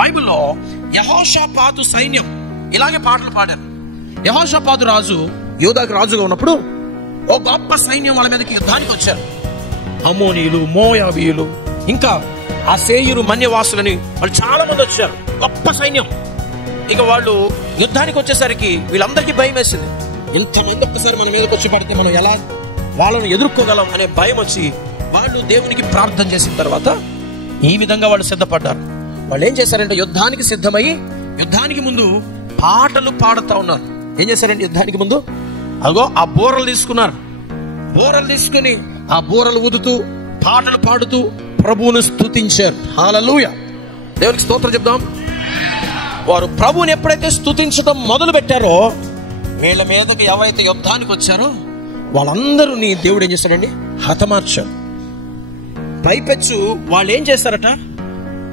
బైబిల్లో యెహోషాపాతు సైన్యం ఇలాగే పాటలు పాడారు. యెహోషాపాతు రాజు యూదాకు రాజుగా ఉన్నప్పుడు ఓ గొప్ప సైన్యం వాళ్ళ మీదకి యుద్ధానికి వచ్చారు. అమ్మోనీయులు, మోయాబీయులు, ఇంకా ఆ సేయరు మన్యవాసులని వాళ్ళు చాలా మంది వచ్చారు, గొప్ప సైన్యం. ఇక వాళ్ళు యుద్ధానికి వచ్చేసరికి వీళ్ళందరికీ భయం వేసింది. ఇంతమంది ఒక్కసారి మన మీదకి వచ్చి పడితే మనం ఎలా వాళ్ళను ఎదుర్కోగలం అనే భయం వచ్చి వాళ్ళు దేవునికి ప్రార్థన చేసిన తర్వాత ఈ విధంగా వాళ్ళు సిద్ధపడ్డారు. వాళ్ళు ఏం చేశారంటే యుద్ధానికి సిద్ధమై యుద్ధానికి ముందు పాటలు పాడుతూ ఉన్నారు. ఏం చేశారంటే యుద్ధానికి ముందు అగో ఆ బూరలు తీసుకున్నారు. బూరలు తీసుకుని ఆ బూరలు ఊదుతూ పాటలు పాడుతూ ప్రభువును స్తుతించారు. హల్లెలూయా, దేవునికి స్తోత్రం చెప్దాం. వారు ప్రభువుని ఎప్పుడైతే స్తుతించడం మొదలు పెట్టారో వీళ్ళ మీదకి ఎవరైతే యుద్ధానికి వచ్చారో వాళ్ళందరూ నీ దేవుడు ఏం చేశాడండి, హతమార్చారు. పైపెచ్చు వాళ్ళు ఏం చేశారట,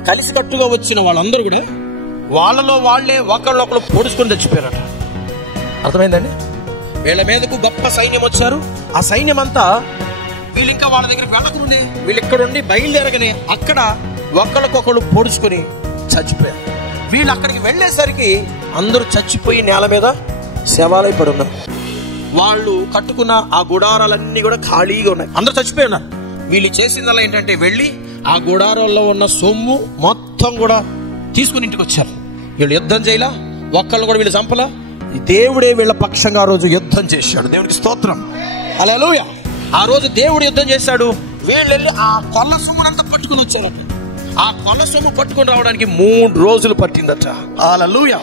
కలిసికట్టుగా వచ్చిన వాళ్ళందరూ కూడా వాళ్ళలో వాళ్ళే ఒకళ్ళొకళ్ళు పొడుచుకొని తెచ్చిపోయారట. అర్థమైందండి? వీళ్ళ మీదకు గొప్ప సైన్యం వచ్చారు. ఆ సైన్యం అంతా వీళ్ళు ఇంకా వాళ్ళ దగ్గర వెళ్ళకముందే వీళ్ళు ఇక్కడుండి బయలుదేరగానే అక్కడ ఒకళ్ళకొకళ్ళు పొడుచుకొని చచ్చిపోయారు. వీళ్ళు అక్కడికి వెళ్ళేసరికి అందరూ చచ్చిపోయి నేల మీద శవాలై పడి ఉన్నారు. వాళ్ళు కట్టుకున్న ఆ గుడారాలన్నీ కూడా ఖాళీగా ఉన్నాయి, అందరూ చచ్చిపోయి ఉన్నారు. వీళ్ళు చేసిందల్లా ఏంటంటే వెళ్ళి ఆ గుడారాల్లో ఉన్న సొమ్ము మొత్తం కూడా తీసుకుని ఇంటికి వచ్చారు. వీళ్ళు యుద్ధం చేయలా, ఒక్కళ్ళు కూడా వీళ్ళు చంపలా. దేవుడే వీళ్ళ పక్షంగా ఆ రోజు యుద్ధం చేశాడు. దేవునికి స్తోత్రం, హల్లెలూయా. ఆ రోజు దేవుడు యుద్ధం చేశాడు. వీళ్ళు వెళ్ళి ఆ కొల్ల సొమ్మునంతా పట్టుకుని వచ్చారట. ఆ కొల్ల సొమ్ము పట్టుకుని రావడానికి 3 రోజులు పట్టిందట. హల్లెలూయా.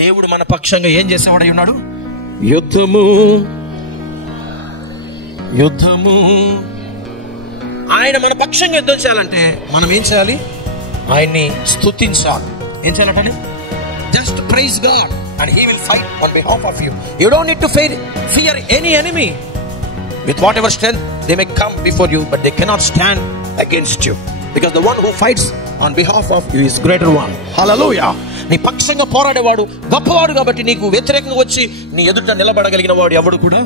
దేవుడు మన పక్షంగా ఏం చేసేవాడై ఉన్నాడు? యుద్ధము యుద్ధము. ఆయన మన పక్షంగా యుద్ధం చేయాలంటే మనం ఏం చేయాలి? ఆయన్ని స్తుతించాలి. ఏం చేయాలంటే just praise God and he will fight on behalf of you. You don't need to fear any enemy. With whatever strength they may come before you, but they cannot stand against you, because the one who fights on behalf of you is greater one. Hallelujah. నీ పక్షంగా పోరాడేవాడు గొప్పవాడు కాబట్టి నీకు వ్యతిరేకంగా వచ్చి నీ ఎదుట నిలబడగలిగిన వాడు ఎవడు కూడా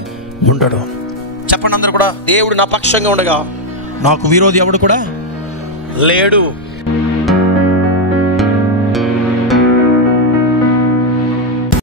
ఉండడు. చెప్పండి అందరూ కూడా, దేవుడు నా పక్షంగా ఉండగా నాకు విరోధి ఎవడు కూడా లేడు.